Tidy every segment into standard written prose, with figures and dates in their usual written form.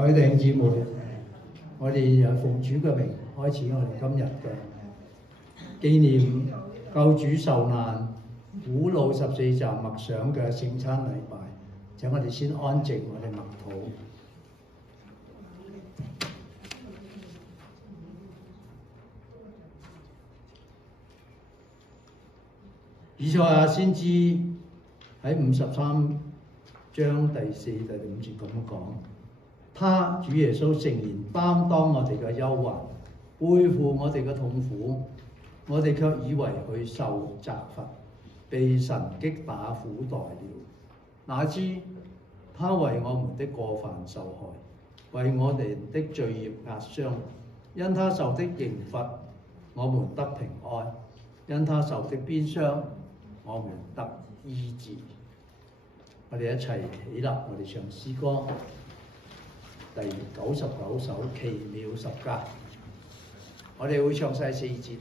各位弟兄姊妹，我哋奉主嘅名開始我哋今日嘅紀念救主受難苦路14站默想嘅聖餐禮拜。請我哋先安靜，我哋默禱。以賽亞先知喺53章第4、第5節咁講：他主耶穌誠然擔當我哋嘅憂患，背負我哋嘅痛苦，我哋卻以為佢受責罰，被神擊打苦待了。哪知他為我們的過犯受害，為我哋的罪孽壓傷。因他受的刑罰，我們得平安；因他受的鞭傷，我們得醫治。我哋一齊起立，我哋唱詩歌第99首《奇妙十架》。我哋會唱晒4節。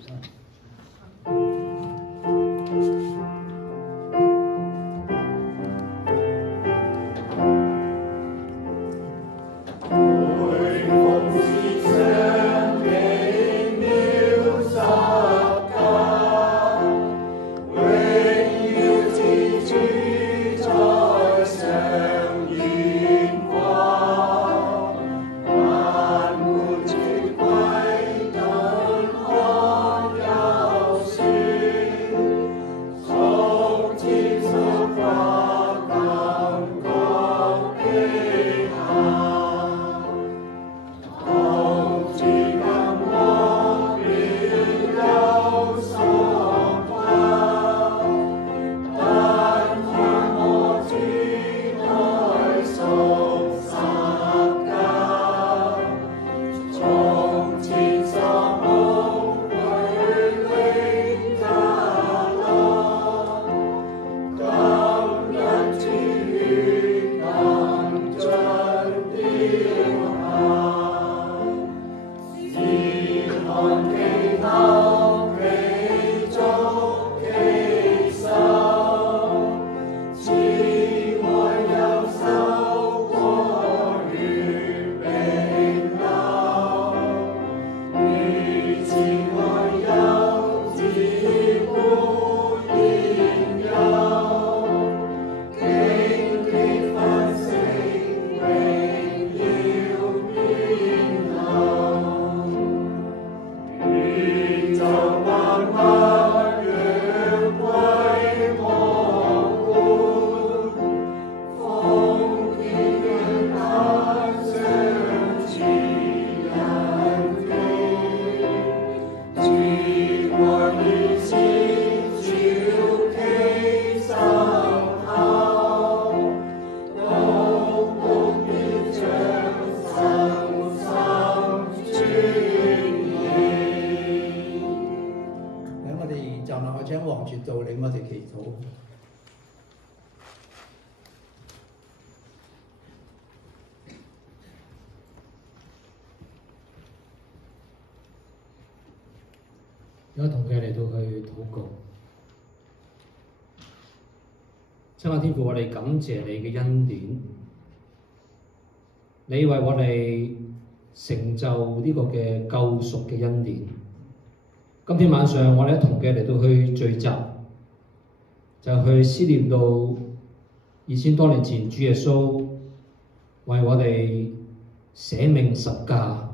有同佢嚟到去禱告。親愛天父，我哋感謝你嘅恩典，你為我哋成就呢個嘅救贖嘅恩典。今天晚上我哋一同嘅嚟到去聚集，就去思念到2000多年前主耶穌為我哋捨命十架。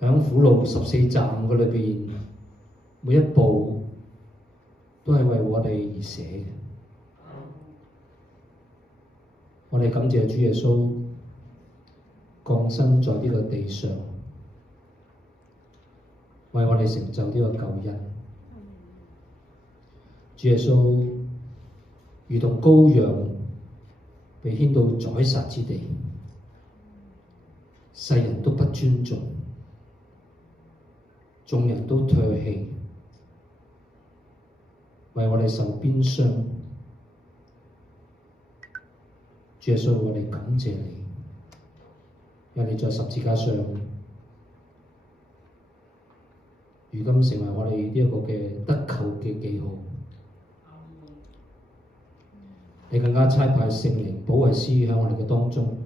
喺苦路14站嘅裏邊，每一步都係為我哋而寫嘅。我哋感謝主耶穌降生在呢個地上，為我哋成就呢個救恩。主耶穌如同羔羊被牽到宰殺之地，世人都不尊重。眾人都唾棄，為我哋受鞭傷。主耶穌，我哋感謝你，因為你在十字架上，如今成為我哋呢一個嘅得救嘅記號。你更加差派聖靈保惠師喺我哋嘅當中，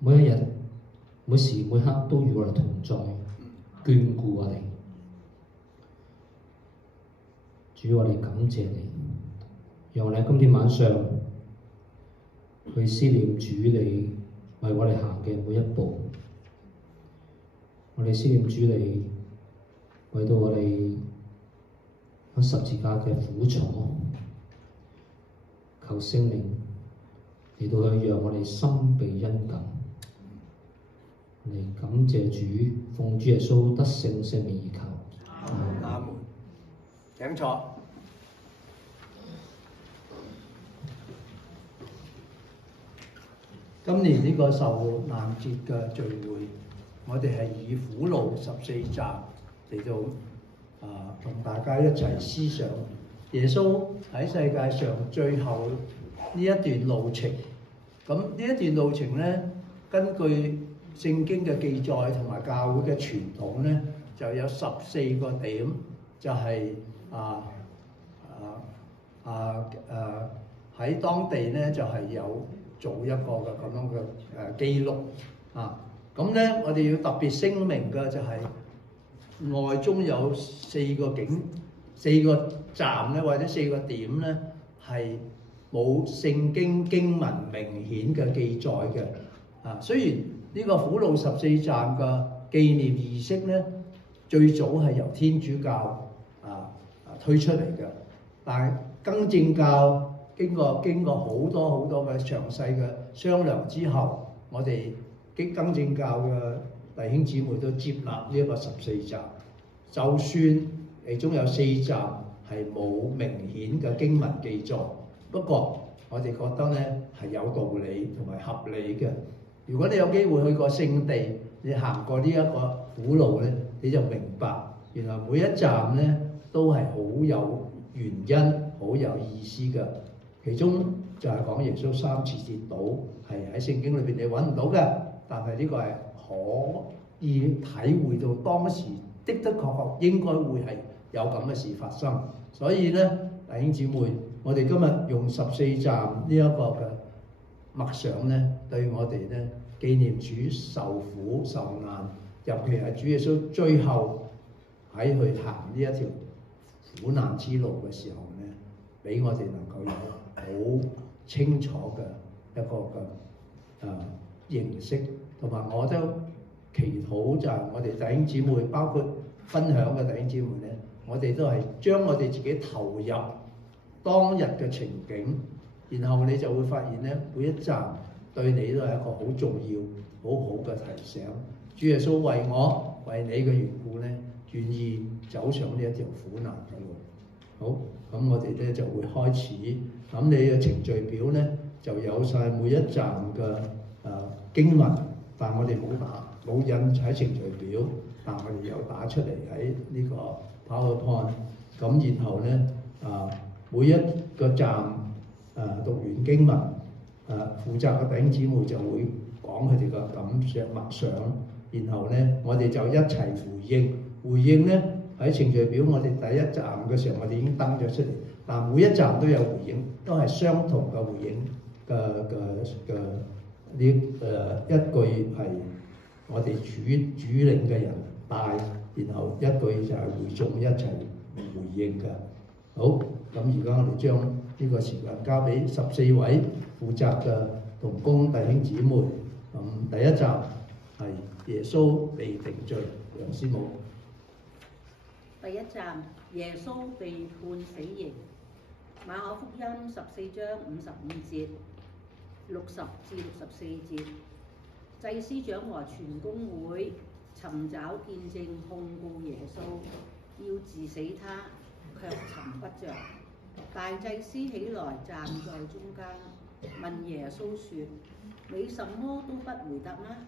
每一日、每時每刻都與我哋同在，眷顧我哋。主，我哋感謝你，讓我哋今天晚上去思念主你為我哋行嘅每一步。我哋思念主你為到我哋喺十字架嘅苦楚，求聖靈嚟到去讓我哋心被恩感。我哋感謝主，奉主耶穌得勝聖名而求。阿門。請坐。今年呢個受難節嘅聚會，我哋係以苦路14站嚟到同大家一齊思想耶穌喺世界上最後呢一段路程。咁呢一段路程呢，根據聖經嘅記載同埋教會嘅傳統呢，就有14個點，就係喺當地呢，就係有做一個嘅咁樣嘅記錄啊。咁呢，我哋要特別聲明嘅就係外中有4個站咧，或者4個點咧，係冇聖經文明顯嘅記載嘅。雖然呢個苦路14站嘅紀念儀式咧，最早係由天主教推出嚟嘅，但係更正教經過好多嘅詳細嘅商量之後，我哋更正教嘅弟兄姊妹都接納呢一個14站，就算其中有4站係冇明顯嘅經文記載，不過我哋覺得咧係有道理同埋合理嘅。如果你有機會去過聖地，你行過呢一個苦路咧，你就明白原來每一站咧都係好有原因、好有意思嘅。其中就係講耶穌3次跌倒，係喺聖經裏邊你揾唔到嘅，但係呢個係可以體會到當時的確應該會係有咁嘅事發生。所以咧，弟兄姊妹，我哋今日用14站呢一個嘅默想咧，對我哋咧紀念主受苦受難，尤其係主耶穌最後喺去行呢一條苦難之路嘅時候咧，俾我哋能夠有好清楚嘅一個嘅認識，同埋我都祈禱就係我哋弟兄姊妹，包括分享嘅弟兄姊妹咧，我哋都係將我哋自己投入當日嘅情景，然後你就會發現咧，每一站對你都係一個好重要、好好嘅提醒。主耶穌為我、為你嘅緣故咧，願意走上呢一條苦難嘅路。好，咁我哋咧就會開始。咁你嘅程序表咧就有晒每一站嘅經文，但我哋冇印喺程序表，但我哋有打出嚟喺呢個 PowerPoint。咁然後咧每一個站讀完經文，負責嘅弟兄姊妹就會講佢哋嘅感想默想，然後咧我哋就一齊回應。回應咧喺程序表，我哋第一站嘅時候我哋已經登咗出嚟，但每一站都有回應，都係相同嘅回應嘅呢一句係我哋主領嘅人帶，然後一句就係會眾一齊回應嘅。好，咁而家我哋將呢個時間交俾14位負責嘅同工弟兄姊妹。咁第一站係耶穌被定罪，楊師母。第一站，耶穌被判死刑。馬可福音14章55節、60至64節，祭司長和全公會尋找見證控告耶穌，要治死他，卻尋不着。大祭司起來站在中間，問耶穌說：你什麼都不回答嗎？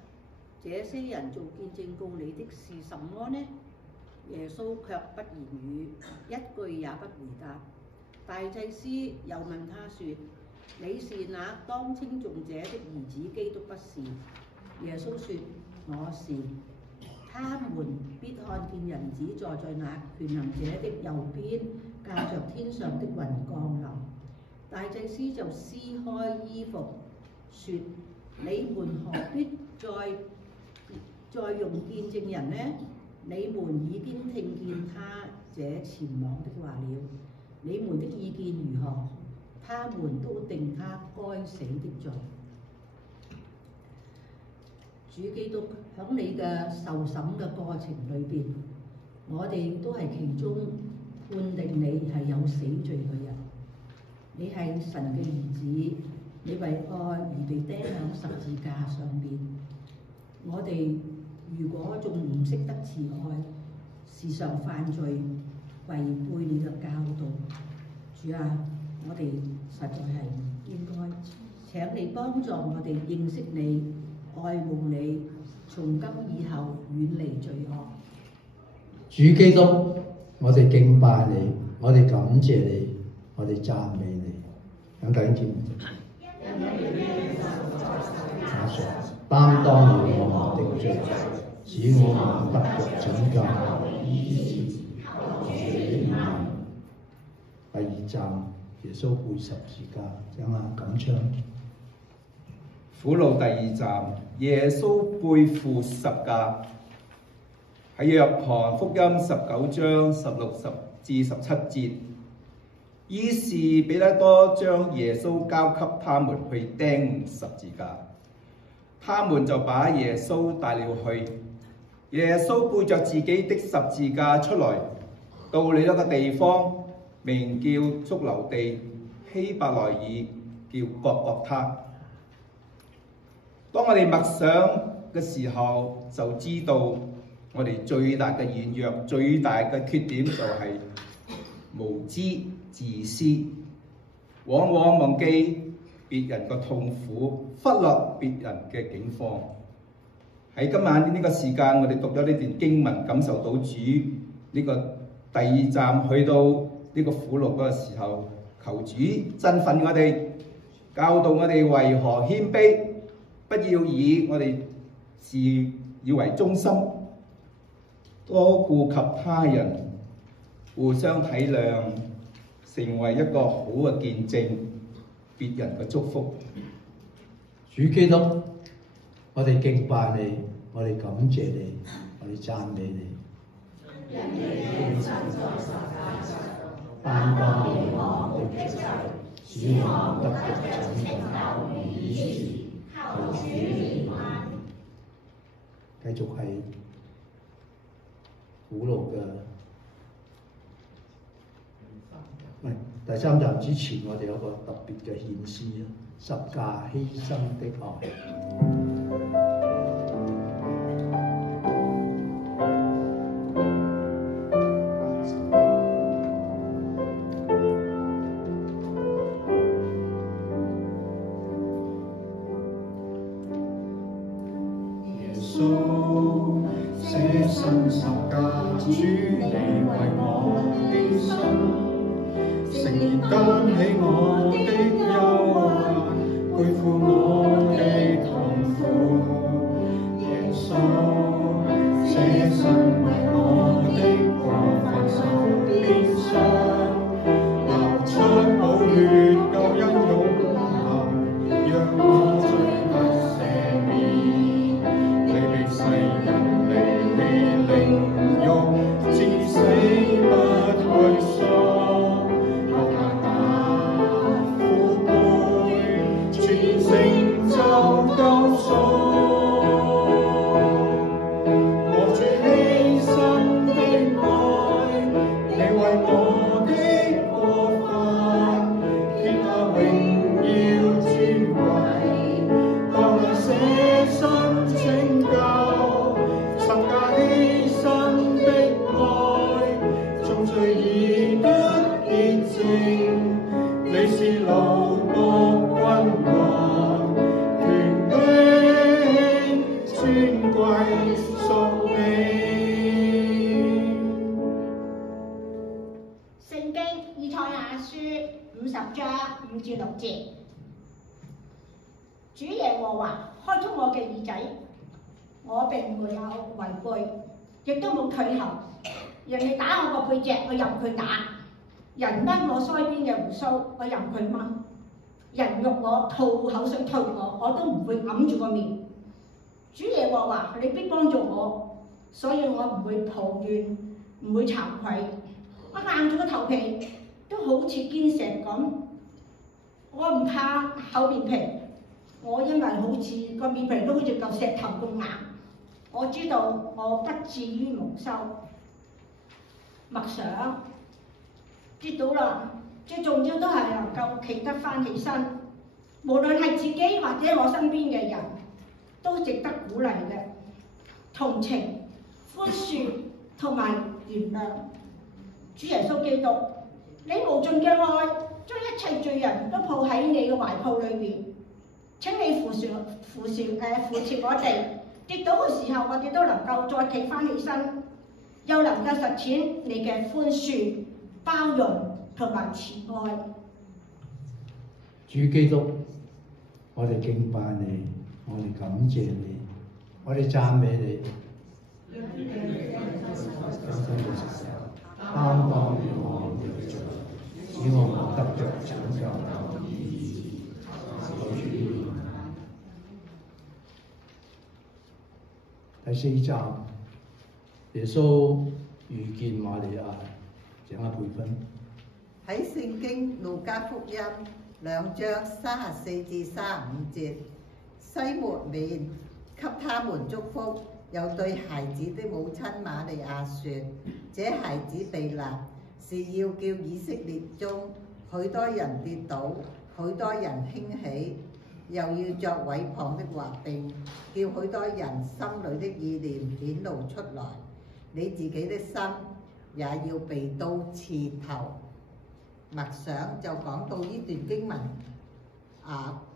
這些人做見證告你的是什麼呢？耶穌卻不言語，一句也不回答。大祭司又問他說：你是那當稱頌者的兒子基督不是？耶穌說：我是。他們必看見人子坐在那權能者的右邊，駕着天上的雲降臨。大祭司就撕開衣服，說：你們何必再用見證人呢？你們已經聽見他這僭妄的話了。你們的意見如何？他們都定他該死的罪。主基督響你嘅受審嘅過程裏邊，我哋都係其中判定你係有死罪嘅人。你係神嘅兒子，你為愛而被釘喺十字架上邊。我哋如果仲唔識得慈愛，時常犯罪，違背你嘅教導，主啊，我哋實在係唔應該。請你幫助我哋認識你、愛慕你，從今以後遠離罪惡。主基督，我哋敬拜你，我哋感謝你，我哋讚美你。響弟兄姊妹，馬上擔當了我們的罪，使我們得着拯救。第二站，耶穌背十字架，請啊咁唱。苦路第二站，耶穌背負十架。喺約翰福音19章16至17節，於是彼拉多將耶穌交給他們去釘十字架，他們就把耶穌帶了去。耶穌背着自己的十字架出來，到了一個地方，名叫髑髏地，希伯來語叫各各他。當我哋默想嘅時候，就知道我哋最大嘅軟弱、最大嘅缺點就係無知、自私，往往忘記別人嘅痛苦，忽略別人嘅境況。喺今晚呢個時間，我哋讀咗呢段經文，感受到主呢個第二站去到呢個苦路嗰個時候，求主振奮我哋，教導我哋為何謙卑，不要以我哋自以為中心，多顧及他人，互相體諒，成為一個好嘅見證，別人嘅祝福。主基督，我哋敬拜你，我哋感謝你，我哋讚美你。擔當了我們的罪，使我們得着拯救與醫治。求主憐憫。繼續係苦路嘅，第三站之前，我哋有個特別嘅獻詩啊，十架犧牲的愛。捨身十架，主你為我犧牲，誠然擔起我的憂患，背負我的痛苦。耶穌捨身為我的過犯受鞭傷，流出寶血救恩湧流，讓我罪得赦免，你被世人凌辱，至死不退縮，學那苦杯，全成就救贖。我主犧牲的愛，你為我的過犯，顯下榮耀尊貴，當那捨身拯救，十架犧牲的愛，眾罪已得潔淨。你是勞僕君王，權柄尊貴屬你。聖經以賽亞書50章5至6節，主耶和華開通我嘅耳仔，我並沒有違背，亦都冇退後。人哋打我個背脊，我任佢打；人掹我腮邊嘅胡鬚，我任佢掹。人辱我、吐口水唾我，我都唔會揞住個面。主耶和華，你必幫助我，所以我唔會抱怨，唔會慚愧。我硬住個頭皮，都好似堅石咁。我唔怕厚面皮，我因為好似個面皮都好似嚿石頭咁硬。我知道我不至於蒙羞。默想跌倒啦，最重要都係能夠企得翻起身。無論係自己或者我身邊嘅人，都值得鼓勵嘅。同情、寬恕同埋原諒。主耶穌基督，你無盡嘅愛將一切罪人都抱喺你嘅懷抱裏面。請你扶持我哋，跌倒嘅時候，我哋都能夠再企翻起身，又能夠實踐你嘅寬恕、包容同埋慈愛。主基督，我哋敬拜你，我哋感謝你，我哋讚美你。擔當我哋嘅罪，使我們得着拯救和義。第4站，耶穌遇見瑪利亞，請阿培芬。喺聖經路加福音2章34至35節，西抹面給他們祝福，又對孩子的母親瑪利亞說：這孩子被立，是要叫以色列中許多人跌倒，許多人興起，又要作毀謗的話柄，叫許多人心裏的意念顯露出來。你自己的心也要被刀刺透。默想就講到呢段經文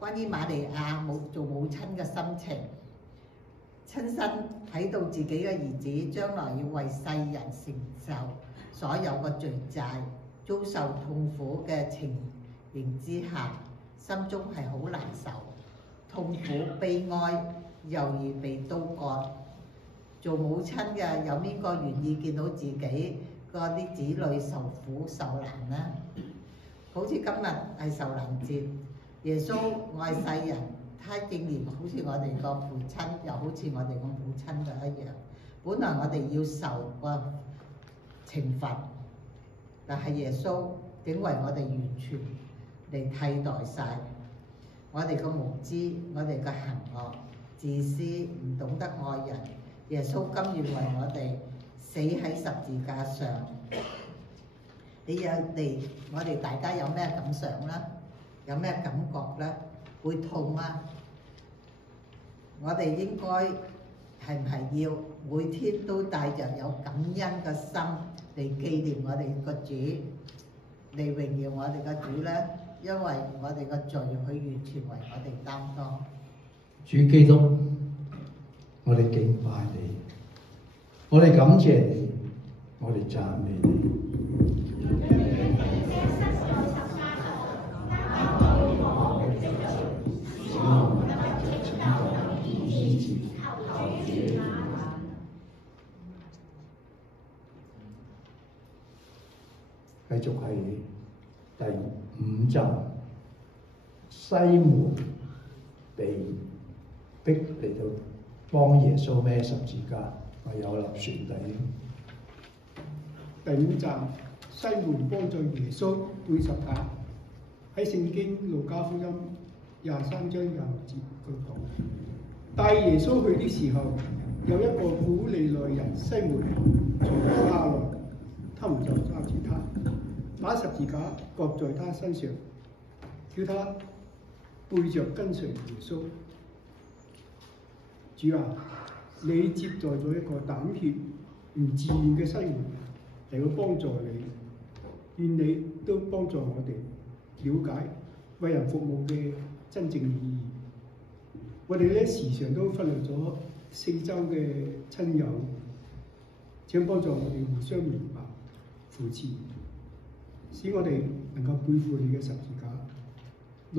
關於瑪利亞做母親嘅心情，親身睇到自己嘅兒子將來要為世人承受所有嘅罪債，遭受痛苦嘅情形之下，心中係好難受，痛苦悲哀，猶如被刀割。做母親嘅有邊個願意見到自己嗰啲子女受苦受難呢？好似今日係受難節，耶穌愛世人，他竟然好似我哋個父親，又好似我哋個母親嘅一樣。本來我哋要受個懲罰，但係耶穌竟為我哋完全嚟替代晒我哋個無知，我哋嘅行惡、自私，唔懂得愛人。耶穌甘願為我哋死喺十字架上。我哋大家有咩感想啦？有咩感覺咧？會痛嗎？我哋應該係唔係要每天都帶着有感恩嘅心嚟紀念我哋個主，嚟榮耀我哋個主咧？因為我哋個罪，佢完全為我哋擔當。主基督，我哋敬拜你，我哋感謝你，我哋讚美你。繼續係第5站，西門被逼嚟到幫耶穌孭十字架，係有立船底。第5站，西門幫助耶穌背十架。喺聖經路加福音23章20節嗰度，帶耶穌去的時候，有一個古利奈人西門從家來，他們就抓住他，把十字架擱在他身上，叫他背着跟隨耶穌。主啊，你接待咗一個膽怯唔自願嘅西門嚟到幫助你，願你都幫助我哋了解為人服務嘅真正意義。我哋咧時常都忽略咗四周嘅親友，請幫助我哋互相明白、扶持，使我哋能夠背負你嘅十字架，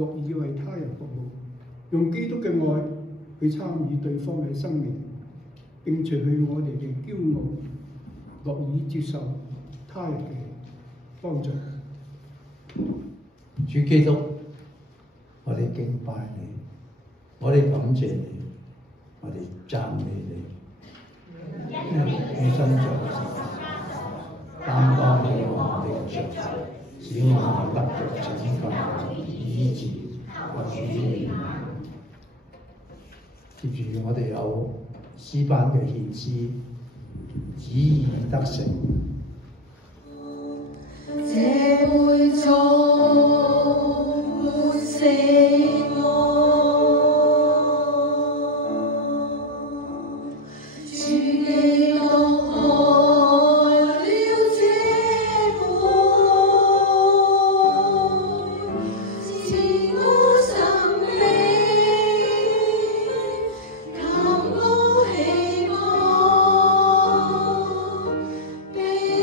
樂意為他人服務，用基督嘅愛去參與對方嘅生命，並除去我哋嘅驕傲，樂意接受他人嘅幫助。主基督，我哋敬拜你，我哋感謝你，我哋讚美你。你身在擔當起我哋嘅罪，使我哋得着拯救、醫治和主。接住我哋有詩班嘅獻詩，旨意得成。這杯中滿死我。悲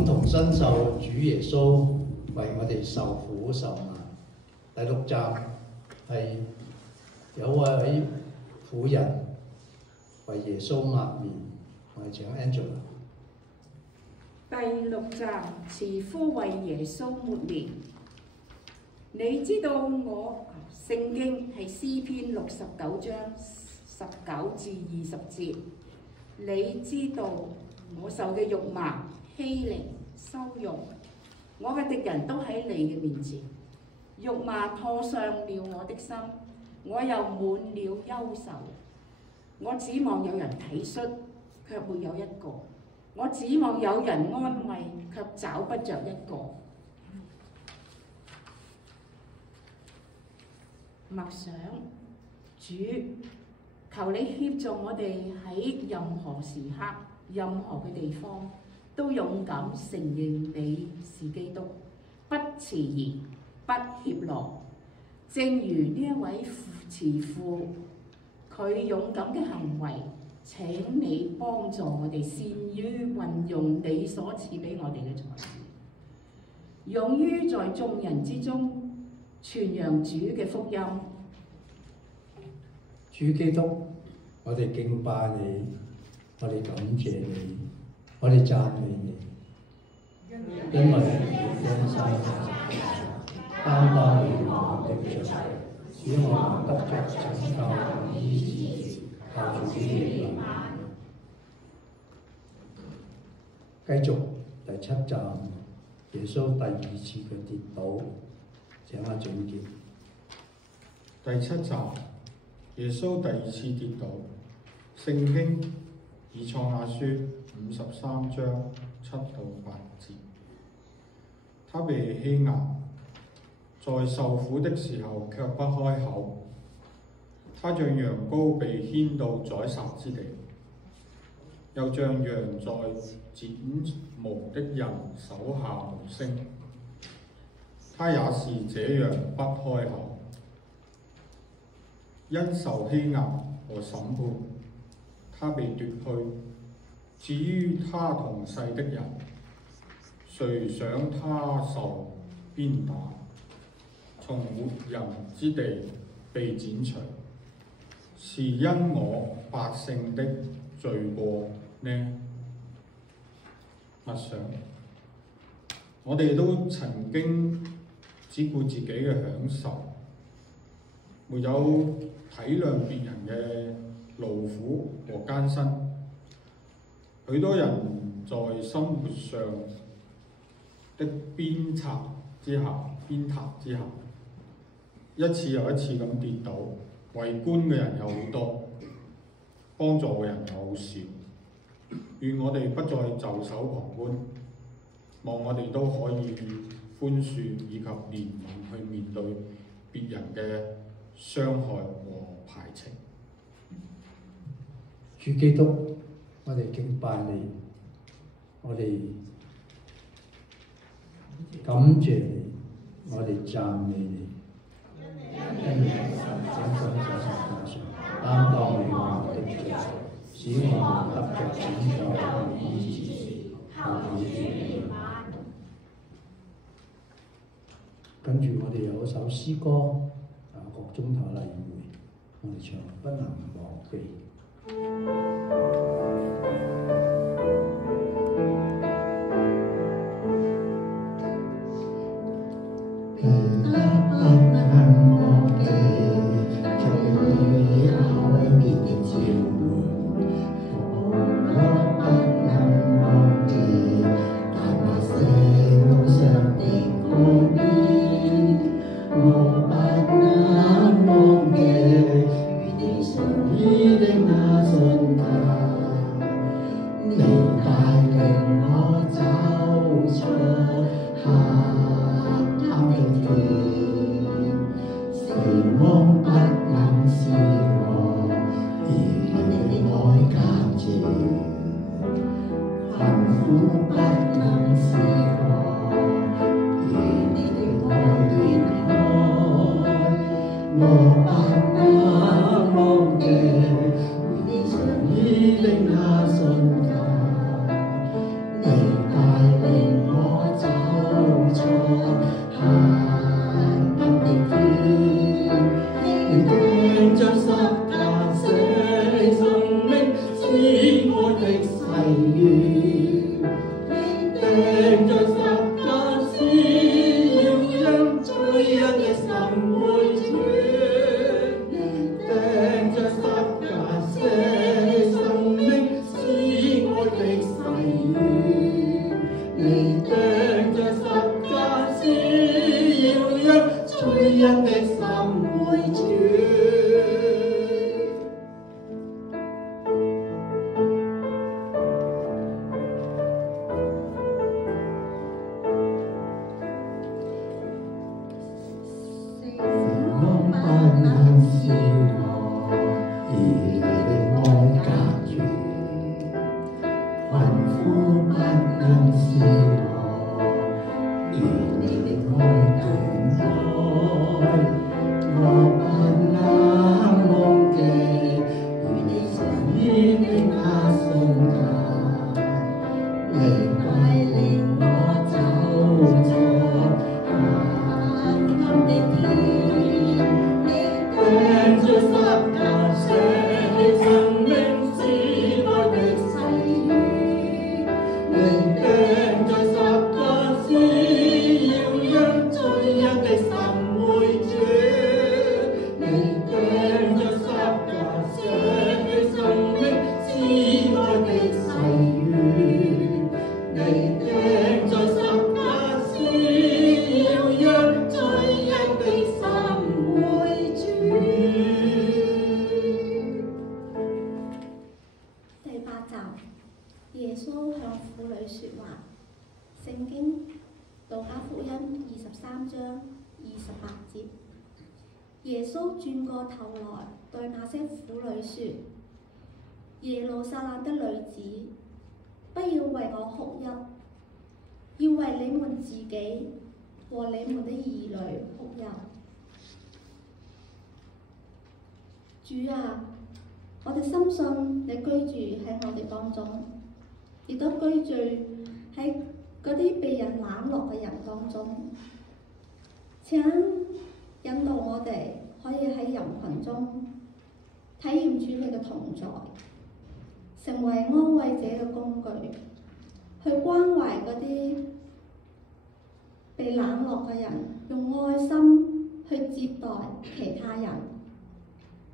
感同身受主耶穌為我哋受苦受難。第6站係有位婦人為耶穌抹面，我哋請 Angela。第6站，慈夫為耶穌抹面。你知道我聖經係詩篇69章19至20節。你知道我受嘅辱罵、欺凌、羞辱，我嘅敵人都喺你嘅面前。辱罵破傷了我的心，我又滿了憂愁。我指望有人體恤，卻沒有一個；我指望有人安慰，卻找不着一個。默想，主，求你協助我哋喺任何時刻、任何嘅地方，都勇敢承認你是基督，不遲疑，不怯懦。正如呢一位慈父，佢勇敢嘅行為，請你幫助我哋善於運用你所賜俾我哋嘅才智，勇於在眾人之中傳揚主嘅福音。主基督，我哋敬拜你，我哋感謝你，我哋讚美你，因為你將生擔當了我的罪，使我得着拯救醫治，靠主的力量。繼續第7站，耶穌第2次嘅跌倒，請阿總結。第7站，耶穌第2次跌倒。聖經以賽亞書53章7到8節，他被欺壓，在受苦的時候卻不開口。他像羊羔被牽到宰殺之地，又像羊在剪毛的人手下無聲。他也是這樣不開口，因受欺壓和審判，他被奪去。至於他同世的人，誰想他受鞭打，從活人之地被剪除，是因我百姓的罪過呢？默想，我哋都曾經只顧自己嘅享受，沒有體諒別人嘅勞苦和艱辛。許多人在生活上的鞭策之下，一次又一次咁跌倒，圍觀嘅人有好多，幫助嘅人有好少。願我哋不再袖手旁觀，望我哋都可以寬恕以及憐憫去面對別人嘅傷害和排斥。主基督，我哋敬拜你，我哋感謝你，我哋讚美你，因你整身在十架上擔當了我的罪，使我們得着拯救醫治，靠主的力量。跟住我哋有一首詩歌，各鐘頭禮會，我哋唱不能忘記。恩的心會轉。耶穌轉過頭來對那些婦女說：耶路撒冷的女子，不要為我哭泣，要為你們自己和你們的兒女哭泣。主啊，我哋深信你居住喺我哋當中，亦都居住喺嗰啲被人冷落嘅人當中。請引導我哋可以喺人群中體驗主你嘅同在，成為安慰者嘅工具，去關懷嗰啲被冷落嘅人，用愛心去接待其他人。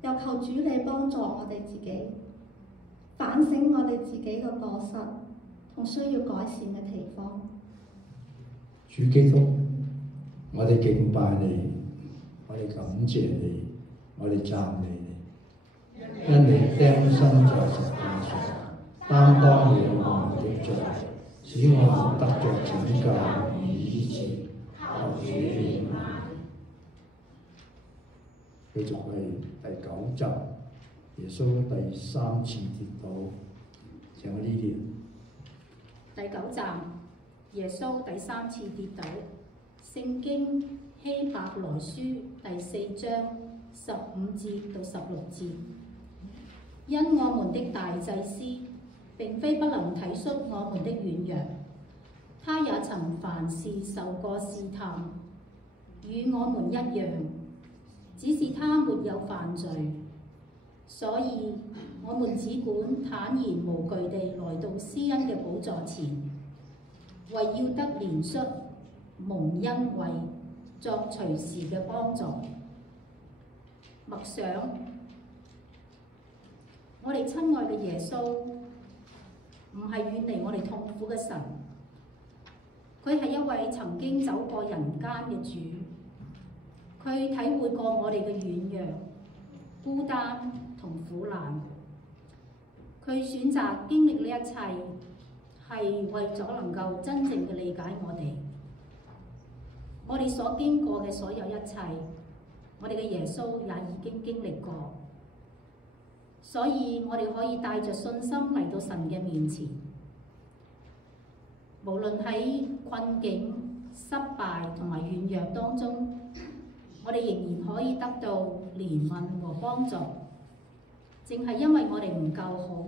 又求主你幫助我哋自己，反省我哋自己嘅過失同需要改善嘅地方。主基督，我哋敬拜你，我哋感謝你，我哋讚美你，因你釘身在十架上，擔當了我們的罪，使我們得着拯救與醫治。求主憐憫。繼續係第9集，耶穌第3次跌倒，請我呢段。第9站，耶穌第3次跌倒。聖經希伯來書第4章15節到16節。因我們的大祭司並非不能體恤我們的軟弱，他也曾凡事受過試探，與我們一樣，只是他沒有犯罪。所以我們只管坦然無懼地來到施恩嘅寶座前，為要得憐恤，蒙恩惠，作隨時嘅幫助。默想，我哋親愛嘅耶穌，唔係遠離我哋痛苦嘅神，佢係一位曾經走過人間嘅主，佢體會過我哋嘅軟弱、孤單同苦難，佢選擇經歷呢一切，係為咗能夠真正嘅理解我哋。我哋所經過嘅所有一切，我哋嘅耶穌也已經經歷過，所以我哋可以帶着信心嚟到神嘅面前。無論喺困境、失敗同埋軟弱當中，我哋仍然可以得到憐憫和幫助。正係因為我哋唔夠好，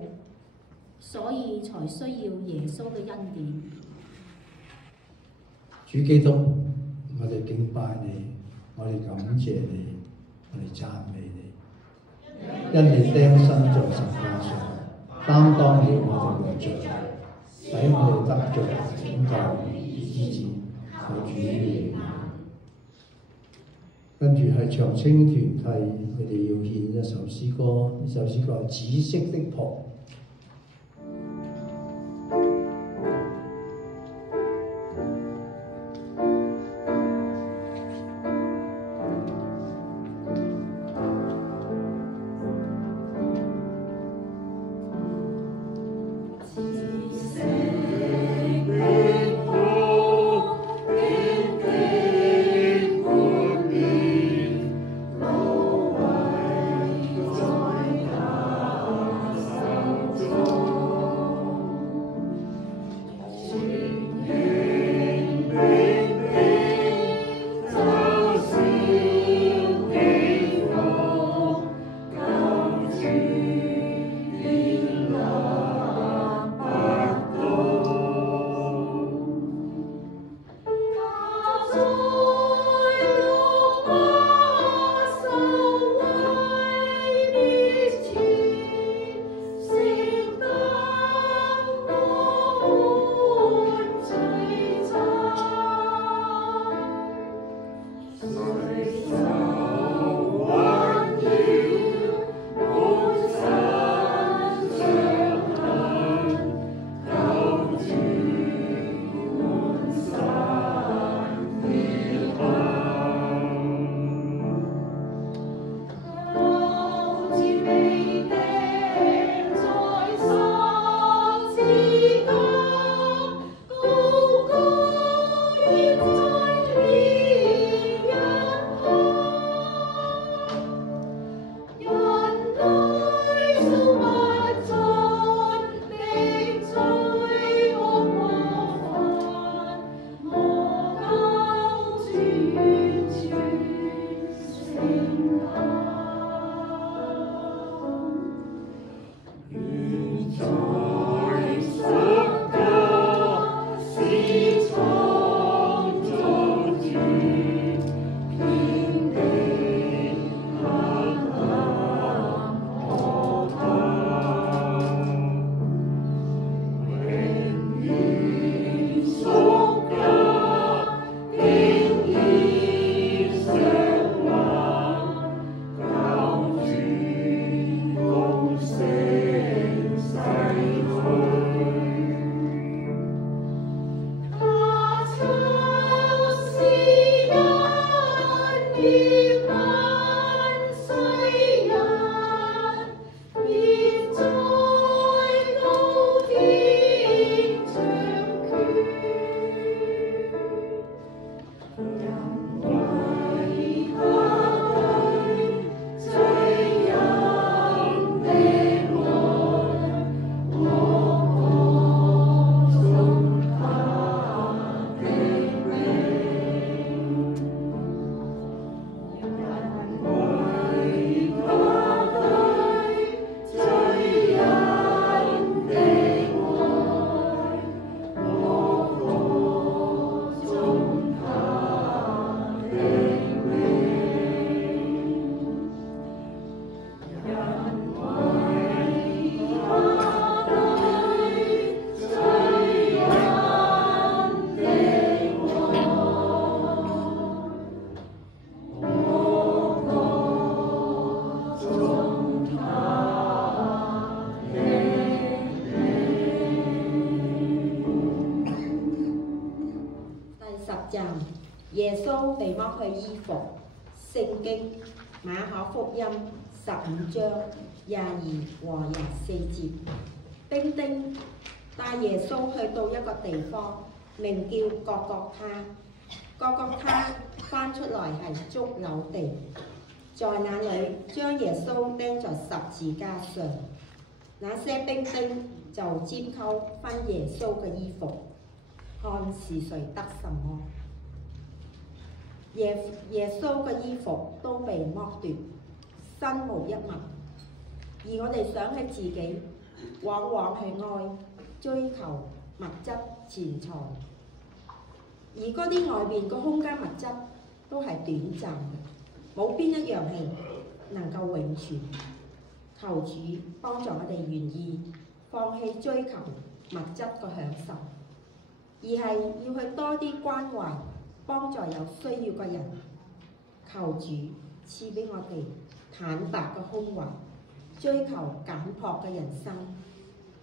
所以才需要耶穌嘅恩典。主基督，我哋敬拜你，我哋感謝你，我哋讚美你，因你釘身在十架上，擔當了我哋嘅罪，使我哋得着拯救與醫治。求主憐憫。跟住係長青團契，佢哋要獻一首詩歌，呢首詩歌係紫色的袍。耶穌被剝去衣服，聖經馬可福音15章22和24節。兵丁帶耶穌去到一個地方，名叫各各他。各各他翻出來係髑髏地，在那裏將耶穌釘在十字架上。那些兵丁就拈鬮分耶穌嘅衣服，看是誰得什麼。耶穌嘅衣服都被剝奪，身無一物。而我哋想起自己，往往係愛追求物質錢財，而嗰啲外邊個空間物質都係短暫嘅，冇邊一樣係能夠永存。求主幫助我哋願意放棄追求物質個享受，而係要去多啲關懷幫助有需要嘅人。求主賜俾我哋坦白嘅胸懷，追求簡樸嘅人生，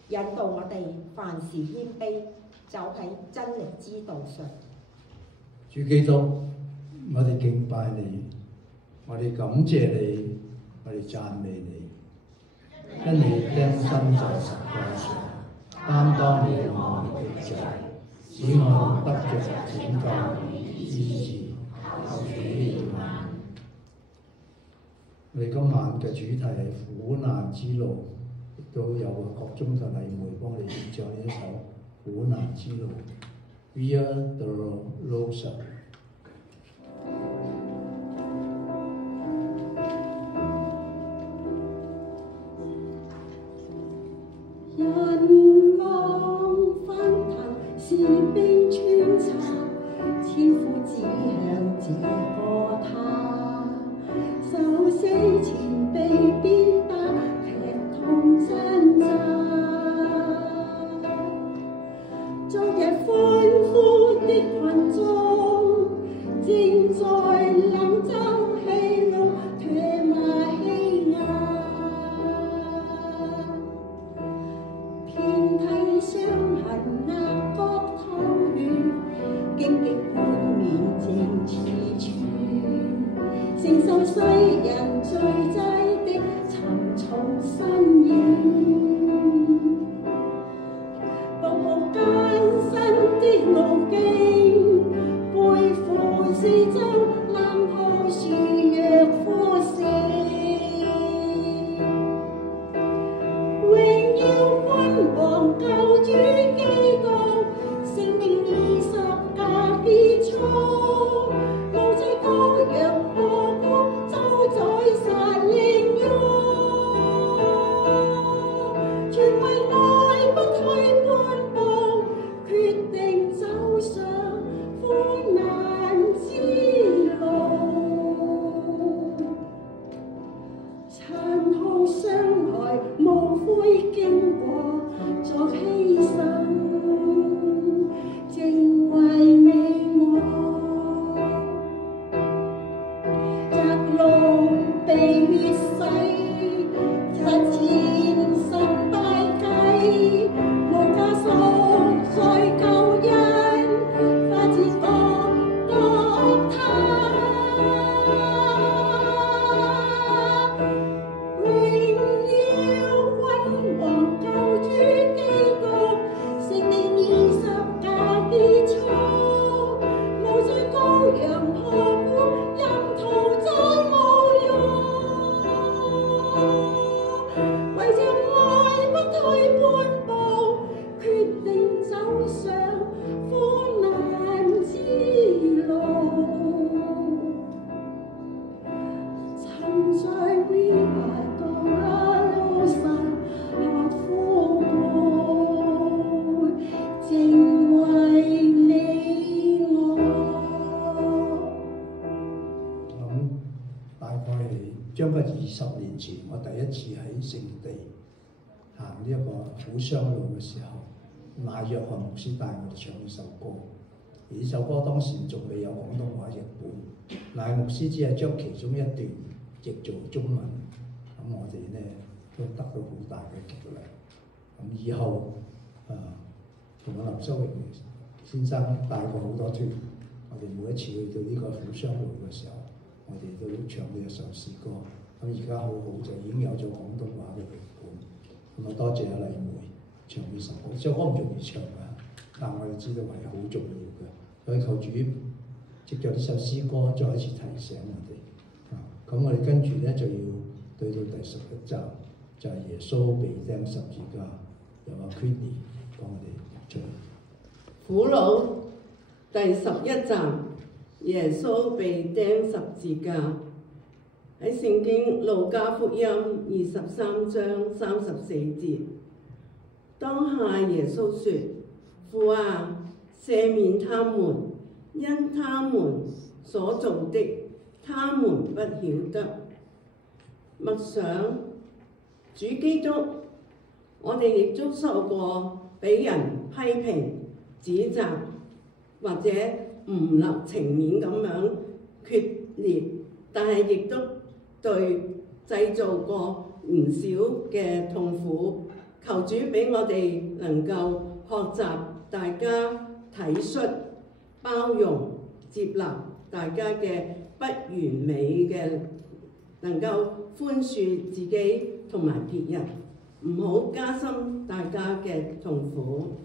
引導我哋凡事謙卑，走喺真理之道上。主基督，我哋敬拜你，我哋感謝你，我哋讚美你，因你釘身在十架上，擔當了我哋嘅罪，使我得着拯救醫治。求主憐憫。我哋今晚嘅主題係苦難之路，亦都有國中嘅禮妹幫我哋演唱呢一首苦難之路 Via Dolorosa。人望翻騰，士兵穿插，千夫指向這個他，受死前被鞭打，劇痛掙扎。昨日歡呼的群眾，正在冷嘲氣怒，唾罵欺壓。遍體傷痕，額角淌血，荊棘冠冕正刺穿，承受世人罪債的沉重身影，步步艱辛的路徑，背負四周冷酷樹若呼聲。榮耀君王救主基督，聖命以十架結束，無祭羔羊破谷，周宰殺凌辱，全為愛不退半步，決定走上苦難之路。殘酷傷害無悔經過，作犧牲，正為你我。窄路被血洗，擦前神大計，無價贖罪救恩，發自各他。在會懷到那路上下苦悶，正為你我。咁大概係將近20年前，我第一次喺聖地行呢一個苦雙路嘅時候，賴約翰牧師帶我哋唱呢首歌。而呢首歌當時仲未有廣東話譯本，賴牧師只係將其中一段譯做中文，咁我哋呢都得到好大嘅激勵。咁以後同阿林修榮先生帶過好多團，我哋每一次去到呢個苦雙路嘅時候，我哋都唱呢一首詩歌。咁而家好好就已經有咗廣東話嘅譯本。咁啊多謝阿麗梅唱呢首歌，呢首歌唔容易唱㗎，但我哋知道係好重要嘅。所以求主藉著呢首詩歌再一次提醒我哋。咁我哋跟住咧就要對到第11站，就係耶穌被釘十字架，由阿 Queenie 幫我哋讀出。苦魯第11站，耶穌被釘十字架。喺聖經路加福音23章34節，當下耶穌說：父啊，赦免他們，因他們所做的，他們不曉得。默想主基督，我哋亦都受過俾人批評、指責，或者唔立情面咁樣決裂，但係亦都對製造過唔少嘅痛苦。求主俾我哋能夠學習大家體恤、包容、接納大家嘅不完美嘅，能夠寬恕自己同埋別人，唔好加深大家嘅痛苦。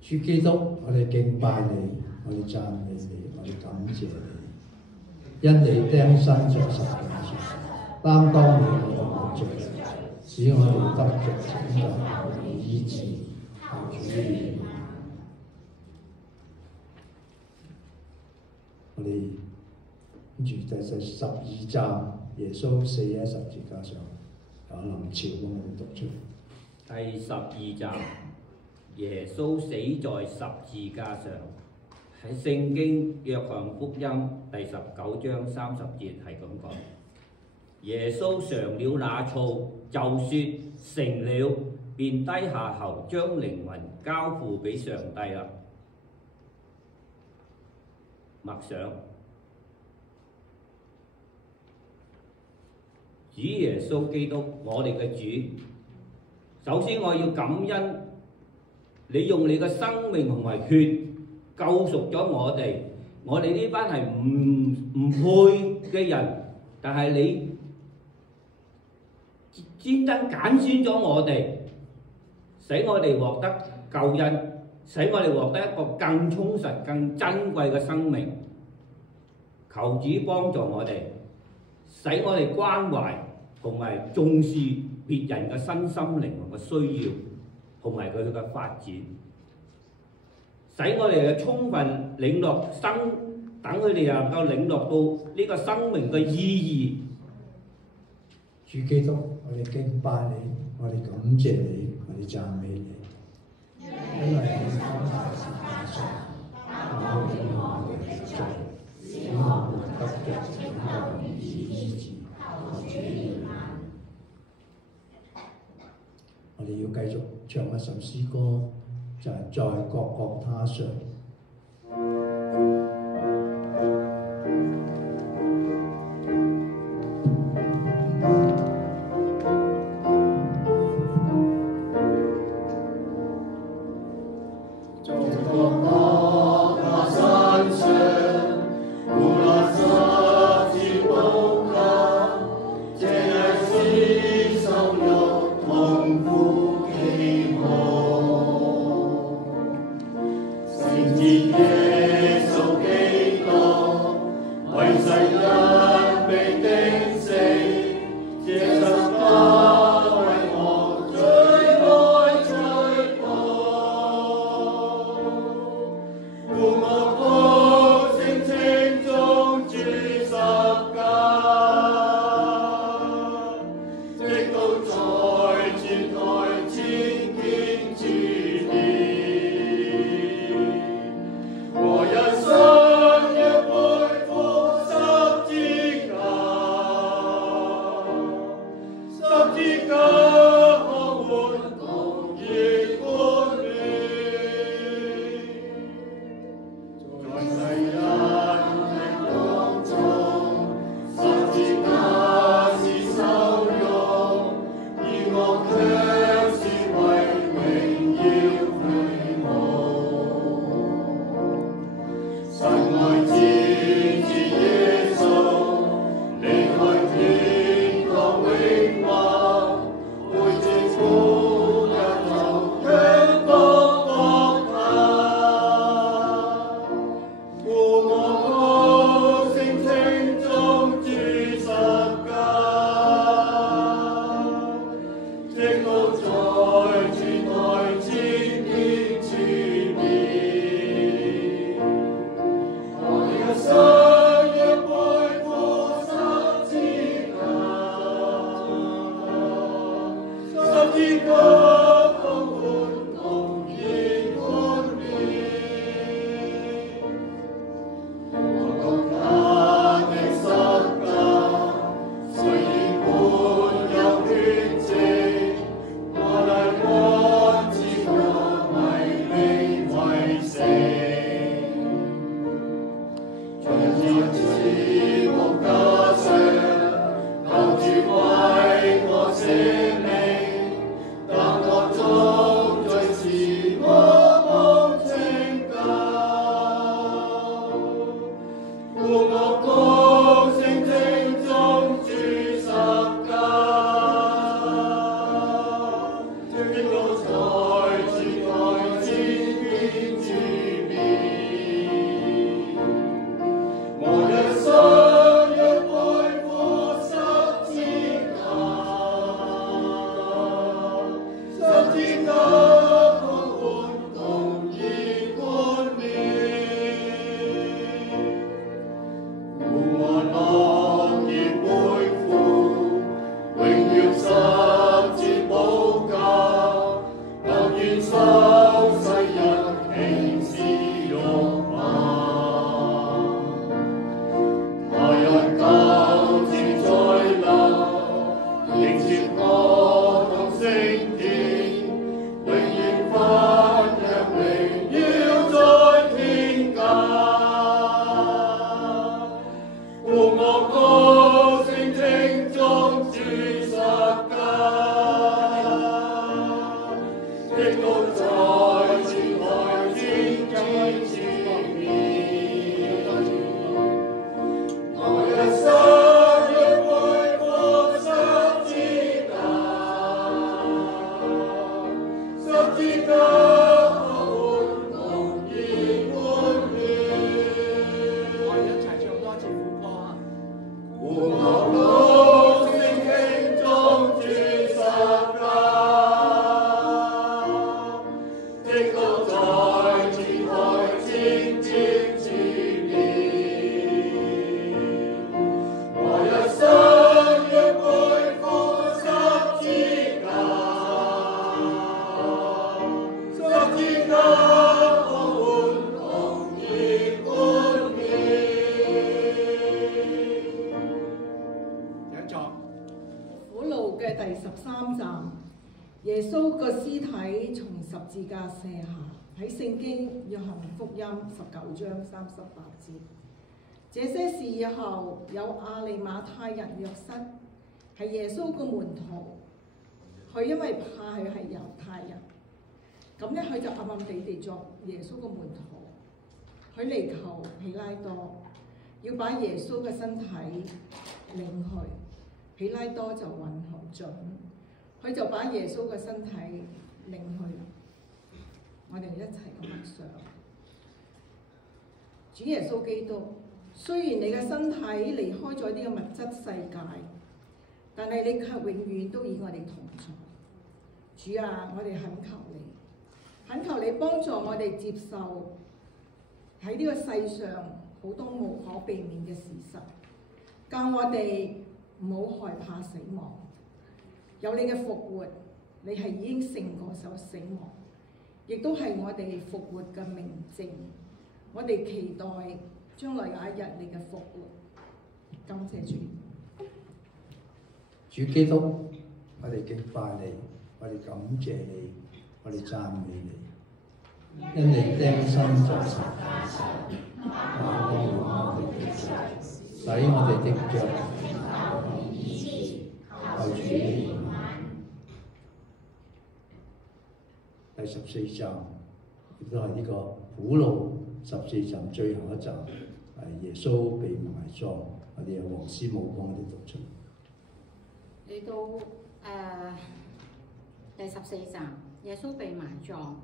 主基督，我哋敬拜你，我哋讚美你，我哋感謝你，因你釘身在十字架上，擔當你我嘅罪，使我哋得着拯救醫治。主憐我哋跟住第12站，耶穌死喺十字架上，由林潮幫我哋讀出。第12站，耶穌死在十字架上。喺聖經約翰福音第19章30節係咁講：耶穌嘗了那醋，就說成了，便低下頭將靈魂交付俾上帝啦。默想主耶穌基督，我哋嘅主。首先我要感恩你用你嘅生命同埋血救贖咗我哋。我哋呢班係唔配嘅人，但係你專登揀選咗我哋，使我哋獲得救恩，使我哋獲得一個更充實、更珍貴嘅生命。求主幫助我哋，使我哋關懷同埋重視別人嘅身心靈嘅需要，同埋佢嘅發展，使我哋嘅充分領略等佢哋能夠領略到呢個生命嘅意義。主基督，我哋敬拜你，我哋感謝你，我哋讚美你，因為你放在十字架上，包咗我哋嘅罪，使我們得着拯救與醫治。求主憐憫。我哋要繼續唱一首詩歌，就係在各各他上。聖潔嘅耶穌個屍體從十字架卸下，喺聖經約翰福音19章38節。這些事以後，有亞利馬太人約瑟係耶穌個門徒，佢因為怕佢係猶太人，咁咧佢就暗暗地作耶穌個門徒，佢嚟求彼拉多要把耶穌嘅身體領去，彼拉多就允許準。佢就把耶穌嘅身體領去啦。我哋一齊咁默想，主耶穌基督，雖然你嘅身體離開咗呢個物質世界，但係你卻永遠都與我哋同在。主啊，我哋懇求你幫助我哋接受喺呢個世上好多無可避免嘅事實，教我哋唔好害怕死亡。有你嘅復活，你係已經勝過咗死亡，亦都係我哋復活嘅明證。我哋期待將來有一日你嘅復活。感謝主，主基督，我哋敬拜你，我哋感謝你，我哋讚美你，因你釘身在十架上，把光榮我哋嘅罪，使我哋的腳求主。第14站亦都係呢個苦路14站最後一站，係耶穌被埋葬。我哋有黃師母幫我哋讀出。嚟到第14站，耶穌被埋葬。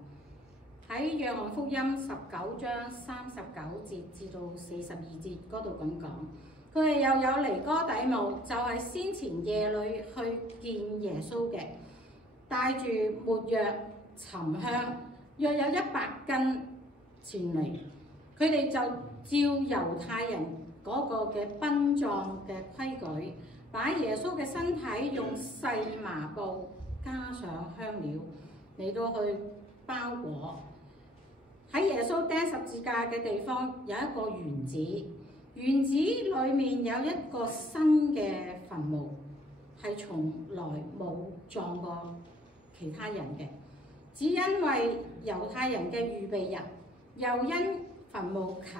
喺約翰福音19章39節至到42節嗰度咁講，佢哋又有尼哥底母，就係先前夜裏去見耶穌嘅，帶住沒藥、沉香，約有100斤前嚟。佢哋就照猶太人嗰個嘅殯葬嘅規矩，把耶穌嘅身體用細麻布加上香料嚟到去包裹。喺耶穌釘十字架嘅地方有一個園子，園子裏面有一個新嘅墳墓，係從來冇葬過其他人嘅，只因為猶太人嘅預備日，又因墳墓近，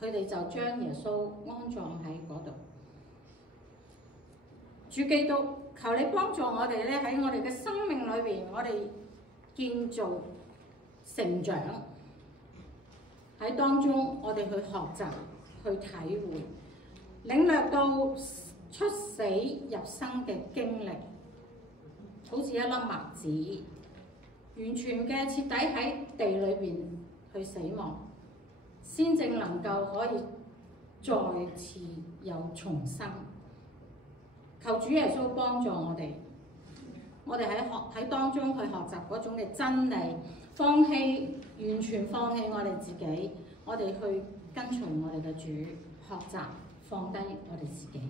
佢哋就將耶穌安葬喺嗰度。主基督，求你幫助我哋咧，喺我哋嘅生命裏邊，我哋建造成長，喺當中我哋去學習、去體會、領略到出死入生嘅經歷，好似一粒麥子，完全嘅徹底喺地裏邊去死亡，先正能夠可以再次有重生。求主耶穌幫助我哋，我哋喺當中去學習嗰種嘅真理，完全放棄我哋自己，我哋去跟隨我哋嘅主，學習放低我哋自己。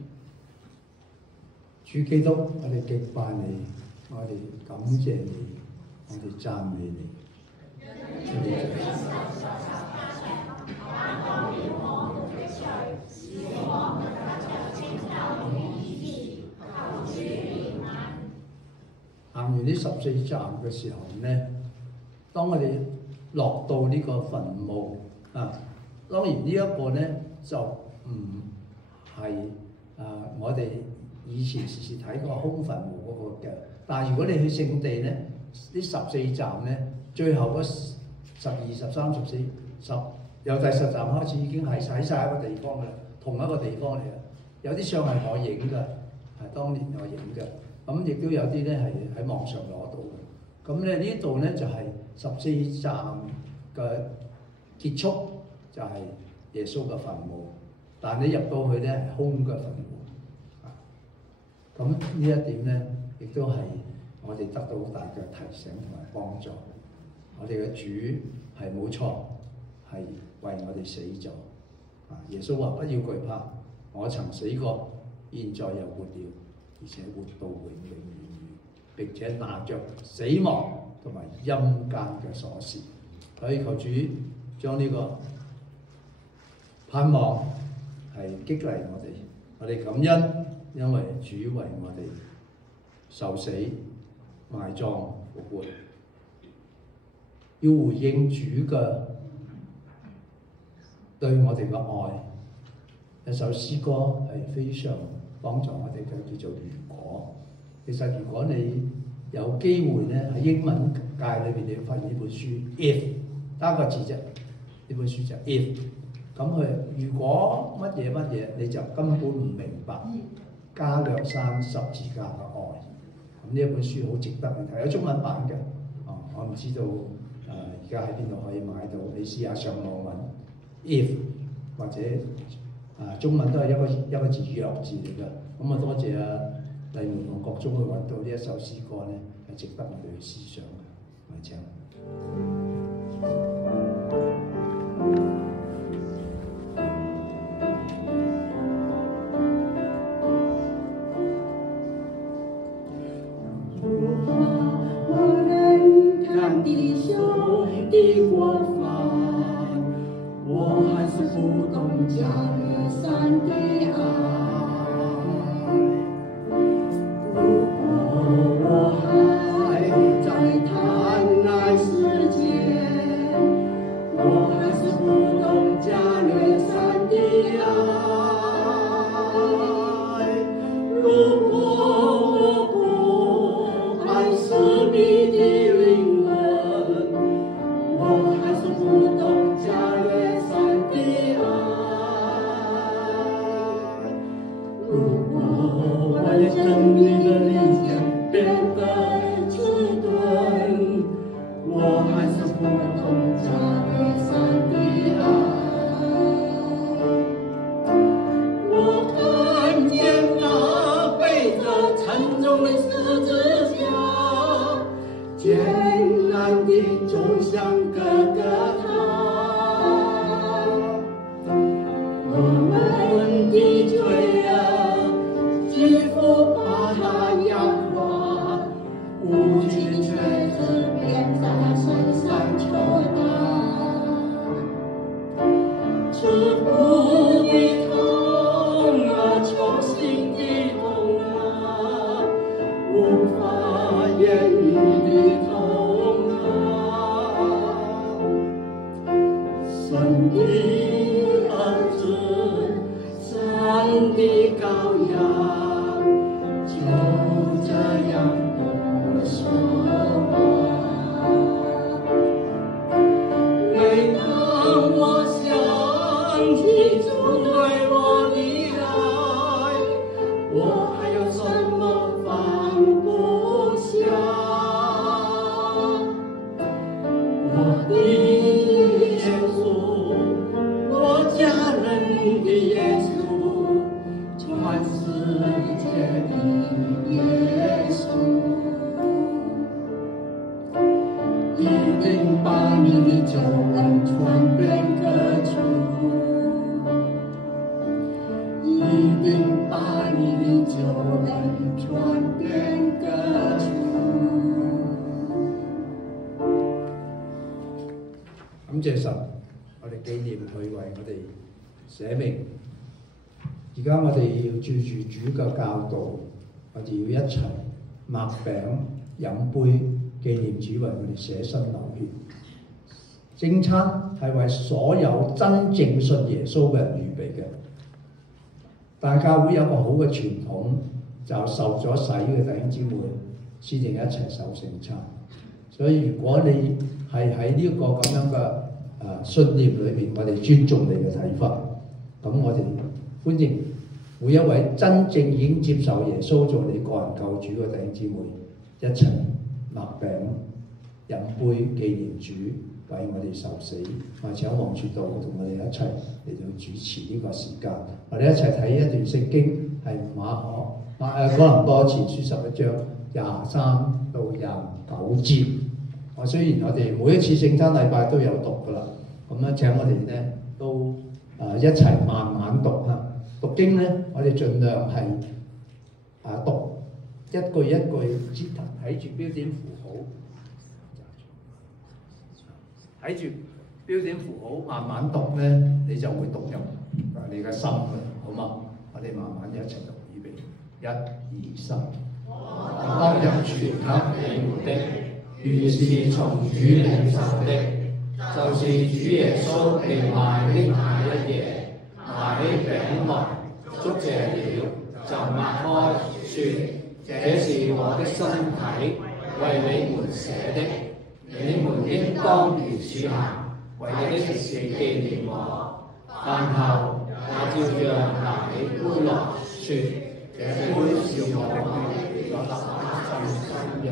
主基督，我哋敬拜你，我哋感謝你，我哋讚美你。行完呢14站嘅時候咧，當我哋落到呢個墳墓啊，當然呢一個咧就唔係我哋以前時時睇過空墳墓嗰個嘅，但係如果你去聖地咧，呢14站咧，最後嗰12、13、14、10，由第10站開始已經係喺晒一個地方㗎啦，同一個地方嚟嘅。有啲相係我影㗎，係當年我影嘅。咁亦都有啲咧係喺網上攞到嘅。咁咧呢度咧就係14站嘅結束，就係耶穌嘅墳墓。但你入到去咧係空嘅墳墓。咁呢一點咧，亦都係我哋得到好大嘅提醒同埋幫助。我哋嘅主係冇錯，係為我哋死咗。耶穌話：不要懼怕，我曾死過，現在又活了，而且活到永永遠遠，並且拿着死亡同埋陰間嘅鎖匙。所以求主將呢個盼望係激勵我哋感恩，因為主為我哋受死、埋葬、復活。要回應主嘅對我哋嘅愛，一首詩歌係非常幫助我哋嘅，叫做《如果》。其實如果你有機會咧，喺英文界裏邊，你會發現呢本書 if 單個字啫，呢本書就 if。咁佢如果乜嘢，你就根本唔明白加略山十字架嘅愛。咁呢一本書好值得你睇，有中文版嘅。我唔知道而家喺邊度可以買到，你試下上網揾 if 或者中文都係一個字弱字嚟㗎。咁多謝黎門同國中去揾到呢一首詩歌咧，係值得我哋去思想嘅。我哋請。弟兄的过犯，我还是不懂加勒山的爱。如果我还在贪爱世界，我还是不懂加勒山的爱。如果我不爱生命的灵魂，我还是不懂加勒山的爱。如果我的真理的理解变得迟钝，我还是不懂加勒山的爱。我看见那背着沉重的十字架，艰难地走向哥哥他，我们的罪恶几乎把他压垮，无尽的锤子便在他身上敲打，刺骨的痛啊，揪心的痛啊，无法言语的痛啊，神的儿子，神的羔羊，就这样过生活。每当我想起主对我的爱，我还有什么放不下？我的耶稣，我家人的耶稣，全世界的耶稣，一定把你的救恩传遍各处，一定把你的救恩传遍各处。感謝神，我哋紀念佢為我哋捨命。而家我哋要照住主嘅教導，我哋要一齊擘餅飲杯，紀念主為我哋捨身流血。正餐係為所有真正信耶穌嘅人預備嘅。大教會有個好嘅傳統，就受咗洗嘅弟兄姊妹先至一齊受聖餐。所以如果你係喺呢個咁樣嘅信念裏面，我哋尊重你嘅睇法。咁我哋歡迎每一位真正已經接受耶穌做你個人救主嘅弟兄姊妹，一齊擘餅飲杯紀念主為我哋受死。我請黃傳道同我哋一齊嚟到主持呢個時間，我哋一齊睇一段聖經，係哥林多前書11章23到29節。雖然我哋每一次聖餐禮拜都有讀噶啦，咁咧請我哋咧都一齊慢慢讀嚇。讀經咧，我哋盡量係讀一句一句節頭，睇住標點符號，睇住標點符號慢慢讀咧，你就會讀入你嘅心嘅，好嘛？我哋慢慢一齊讀，預備1、2、3。當日傳給你們的，原是從主領受的，就是主耶穌被賣的那一夜，拿起餅來，祝謝了，就擘開，說：這是我的身體，為你們捨的，你們應當如此行，為的是紀念我。飯後也照樣拿起杯來，說：這杯是我的血，所灑的新約。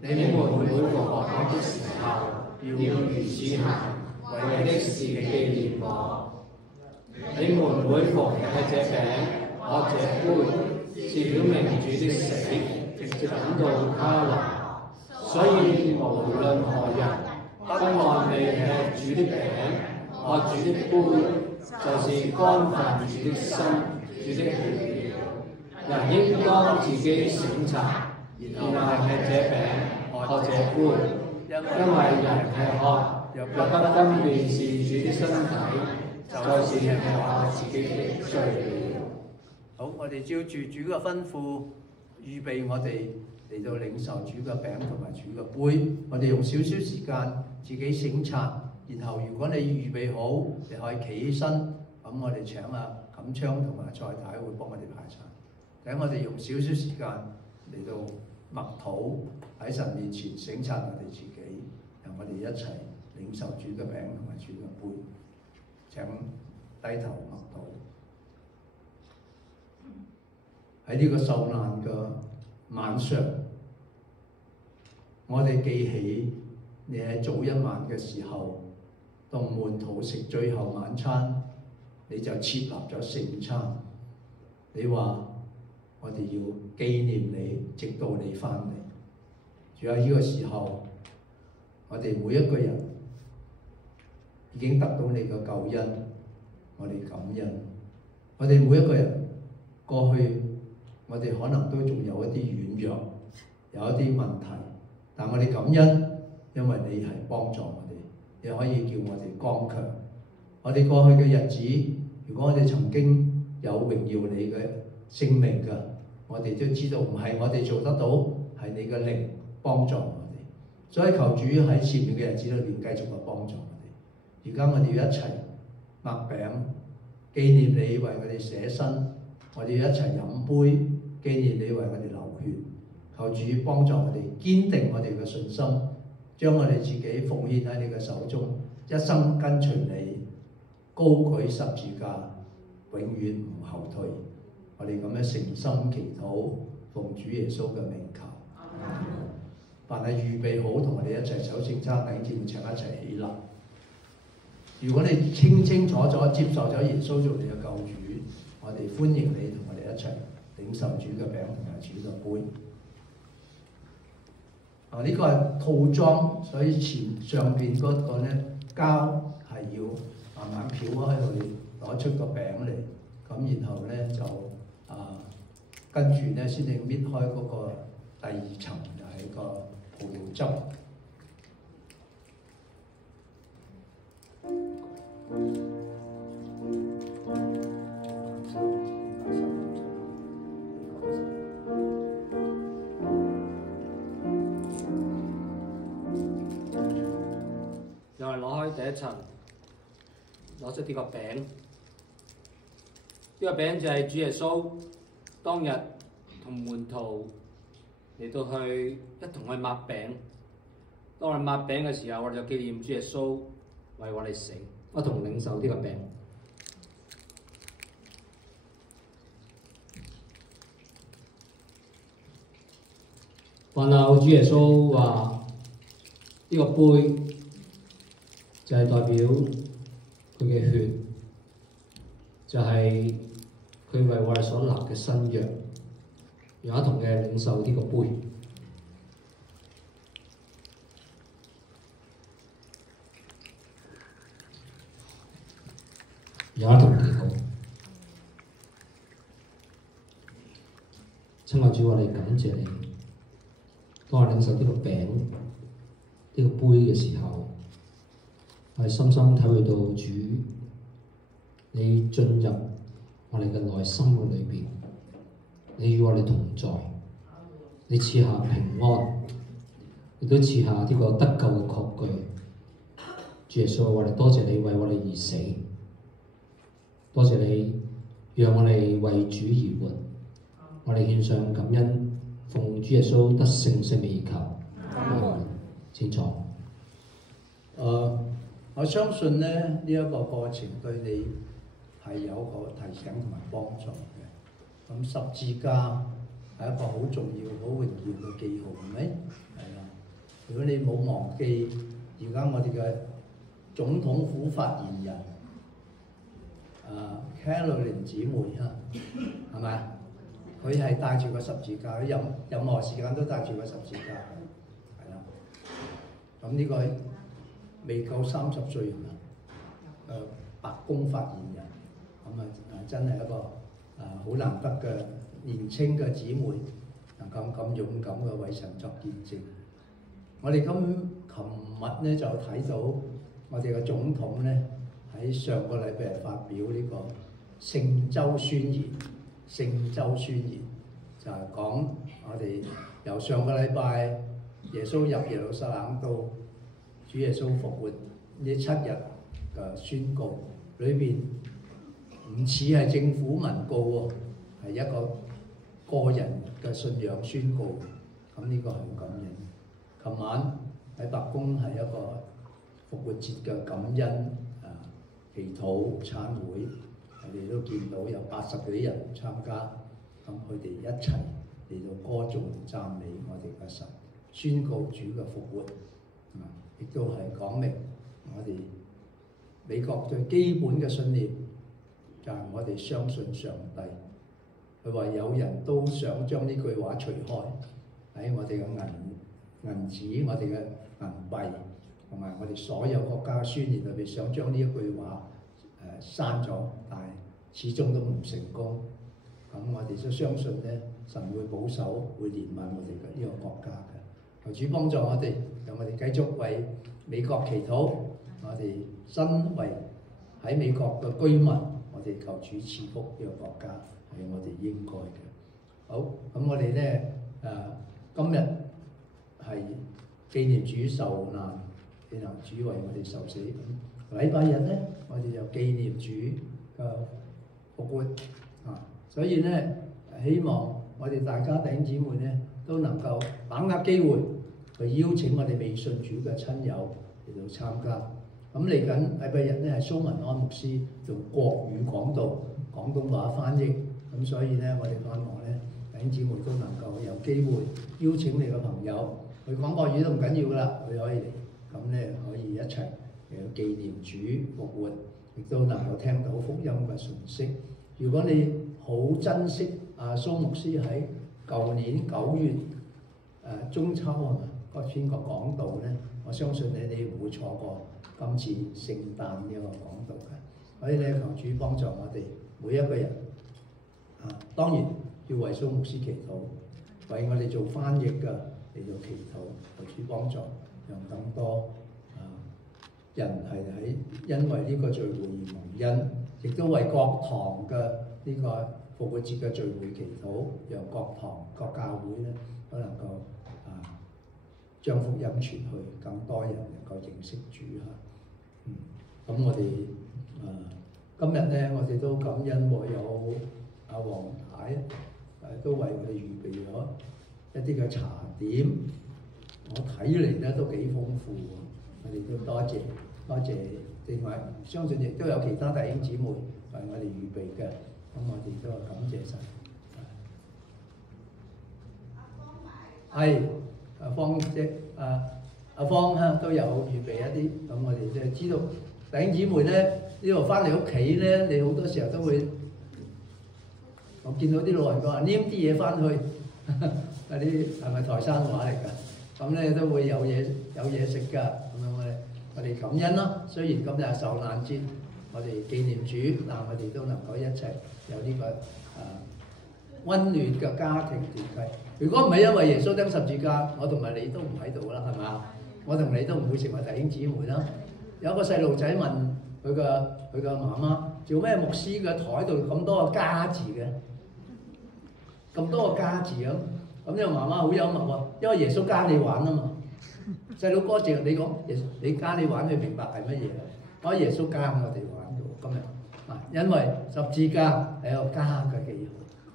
你們每逢喝的時候，要如此行，為的是紀念我。你們每逢吃這餅、喝這杯，是表明主的死，直等到他來。所以無論何人不按理吃主的餅、喝主的杯，就是干犯主的身、主的血了。人應當自己省察，然後吃這餅、喝這杯，因為人吃喝若不分辨是主的身體，就是吃下自己的罪了。好，我哋照住主嘅吩咐，預備我哋嚟到領受主嘅餅同埋主嘅杯。我哋用少少時間自己省察，然後如果你預備好，你可以企起身。咁我哋請錦昌同埋蔡太會幫我哋排餐。等我哋用少少時間嚟到默禱喺神面前省察我哋自己，讓我哋一齊領受主嘅餅同埋主嘅杯。請低頭默禱。喺呢個受難嘅晚上，我哋記起你喺早一晚嘅時候，同門徒食最後晚餐，你就設立咗聖餐。你話我哋要紀念你，直到你翻嚟。仲有呢個時候，我哋每一個人已經得到你嘅救恩，我哋感恩。我哋每一個人過去，我哋可能都仲有一啲軟弱，有一啲問題，但我哋感恩，因為你係幫助我哋，你可以叫我哋剛強。我哋過去嘅日子，如果我哋曾經有榮耀你嘅聖名嘅，我哋都知道唔係我哋做得到，係你嘅靈幫助我哋。所以求主喺前面嘅日子裏邊繼續嘅幫助我哋。而家我哋要一齊擘餅，紀念你為我哋捨身，我哋要一齊飲杯，紀念你為我哋流血。求主幫助我哋，堅定我哋嘅信心，將我哋自己奉獻喺你嘅手中，一生跟隨你，高舉十字架，永遠唔後退。我哋咁樣誠心祈禱，奉主耶穌嘅名求。凡係預備好同我哋一齊守聖餐，弟兄姊妹請一齊起立。如果你清清楚楚接受咗耶穌做你嘅救主，我哋歡迎你同我哋一齊領受主嘅餅同埋主嘅杯。呢個係套裝，所以上邊嗰個咧膠係要慢慢漂開去，攞出個餅嚟，咁然後咧就跟住咧先至搣開嗰個第二層，就係個葡萄汁。又係攞開第一層，攞出呢個餅。呢個餅就係主耶穌當日同門徒嚟到去一同去擘餅。當我哋擘餅嘅時候，我哋就紀念主耶穌為我哋死，一同領受呢個餅。飯後主耶穌話：呢個杯就係代表佢嘅血，就係佢為我哋所立嘅新約，讓一同嘅領受呢個杯。有一同祈禱，親愛主，我哋感謝你。當我領受呢個餅、呢個杯嘅時候，我係深深體會到主，你進入我哋嘅內心嘅裏邊，你與我哋同在，你賜下平安，亦都賜下呢個得救嘅確據。主耶穌，我哋多謝你為我哋而死。多謝你，讓我哋為主而活。我哋獻上感恩，奉主耶穌得勝聖名而求。阿門。請坐。我相信咧呢一個過程對你係有個提醒同埋幫助嘅。咁十字架係一個好重要、好榮耀嘅記號，係咪？係啦。如果你冇忘記，而家我哋嘅總統府發言人。Caroline 姊妹嚇，係咪？佢係帶住個十字架，任何時間都帶住個十字架，係啦。咁呢個未夠30歲啊，白宮發言人，咁真係一個好難得嘅年青嘅姊妹，能夠咁勇敢嘅為神作見證。我哋琴日咧就睇到我哋嘅總統咧。喺上個禮拜發表呢個聖週宣言，聖週宣言就係講我哋由上個禮拜耶穌入耶路撒冷到主耶穌復活呢7日嘅宣告，裏邊唔似係政府文告喎，係一個人嘅信仰宣告。咁呢個係好感人。琴晚喺白宮係一個復活節嘅感恩。祈禱餐會，我哋都見到有80幾人參加，咁佢哋一齊嚟到歌頌讚美我哋嘅神，宣告主嘅復活，亦都係講明我哋美國最基本嘅信念就係我哋相信上帝。佢話有人都想將呢句話除開喺我哋嘅銀紙、我哋嘅銀幣。同埋我哋所有國家宣言裏邊想將呢一句話刪咗，但係始終都唔成功。咁我哋都相信咧，神會保守、會憐憫我哋嘅呢個國家嘅。求主幫助我哋，讓我哋繼續為美國祈禱。我哋身為喺美國嘅居民，我哋求主賜福呢個國家係我哋應該嘅。好，咁我哋咧今日係紀念主受難。然後主為我哋受死，禮拜日咧，我哋就紀念主嘅復活所以咧，希望我哋大家弟兄姊妹咧都能夠把握機會去邀請我哋未信主嘅親友嚟到參加。咁嚟緊禮拜日咧係蘇文安牧師用國語講道，廣東話翻譯。咁所以咧，我哋盼望咧弟兄姊妹都能夠有機會邀請你嘅朋友，佢講國語都唔緊要噶啦，佢可以嚟。咁咧可以一齊嚟紀念主復活，亦都能夠聽到福音嘅訊息。如果你好珍惜蘇牧師喺舊年9月中秋嗰篇個講道咧，我相信你唔會錯過今次聖誕呢個講道嘅。所以咧，求主幫助我哋每一個人當然要為蘇牧師祈禱，為我哋做翻譯嘅嚟到祈禱，求主幫助。讓更多人係因為呢個聚會而蒙恩，亦都為各堂嘅呢個復活節嘅聚會祈禱，讓各堂各教會咧都能夠將福音傳去，更多人能夠認識主咁我哋今日咧，我哋都感恩有阿黃太都為我哋預備咗一啲嘅茶點。我睇嚟咧都幾豐富喎，我哋都多謝，另外相信亦都有其他弟兄姊妹為我哋預備嘅，咁我哋都係感謝神。係阿方姐，阿方都有預備一啲，咁我哋即係知道弟兄姊妹咧呢度翻嚟屋企咧，你好多時候都會我見到啲老人家話黏啲嘢翻去，嗰啲係咪台山話嚟㗎？咁咧都會有嘢食㗎。咁樣我哋感恩啦。雖然今日係受難節，我哋紀念主，但我哋都能夠一齊有呢個溫暖嘅家庭團契。如果唔係因為耶穌釘十字架，我同埋你都唔喺度啦，係嘛？我同你都唔會成為弟兄姊妹啦。有一個細路仔問佢個媽媽：做咩牧師嘅台度咁多個家字嘅？咁多個家字咁，咁呢個媽媽好幽默喎，因為耶穌加你玩啊嘛。細佬哥淨係你講，你加你玩，你明白係乜嘢啦？我耶穌加我哋玩嘅喎，今日啊，因為十字架係一個家嘅記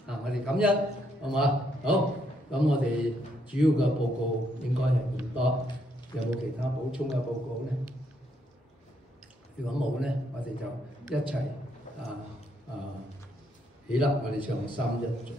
號啊，我哋感恩係嘛？好，咁我哋主要嘅報告應該係咁多，有冇其他補充嘅報告咧？如果冇咧，我哋就一齊起立，我哋唱3-1組。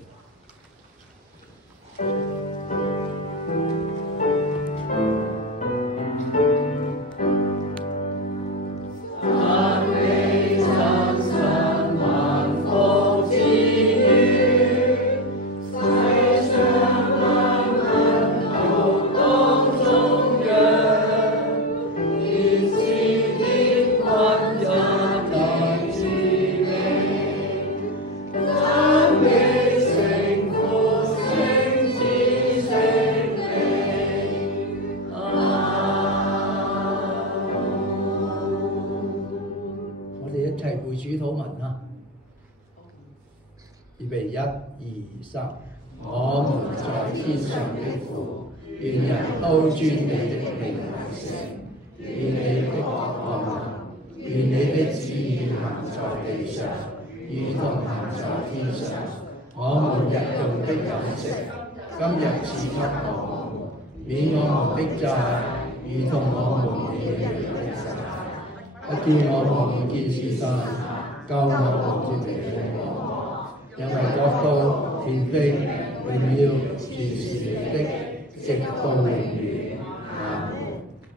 我們在天上的父，願人都尊你的名為聖，願你的國降臨，願你的旨意行在地上，如同行在天上。我們日用的飲食，今日賜給我們，免我們的債，如同我們免人的債，不叫我們見試探，救我們脫離兇惡，因為國度、權柄、榮耀全是你的，直到永遠。阿們。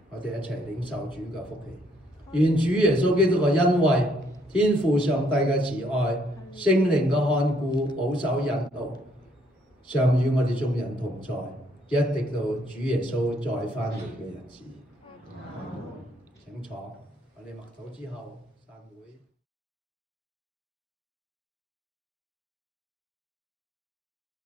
我哋一齊領受主嘅福氣。願主耶穌基督嘅恩惠、天父上帝嘅慈愛、聖靈嘅看顧、保守引導，常與我哋眾人同在，一直到主耶穌再返嚟嘅日子。請坐，我哋默禱之後散會。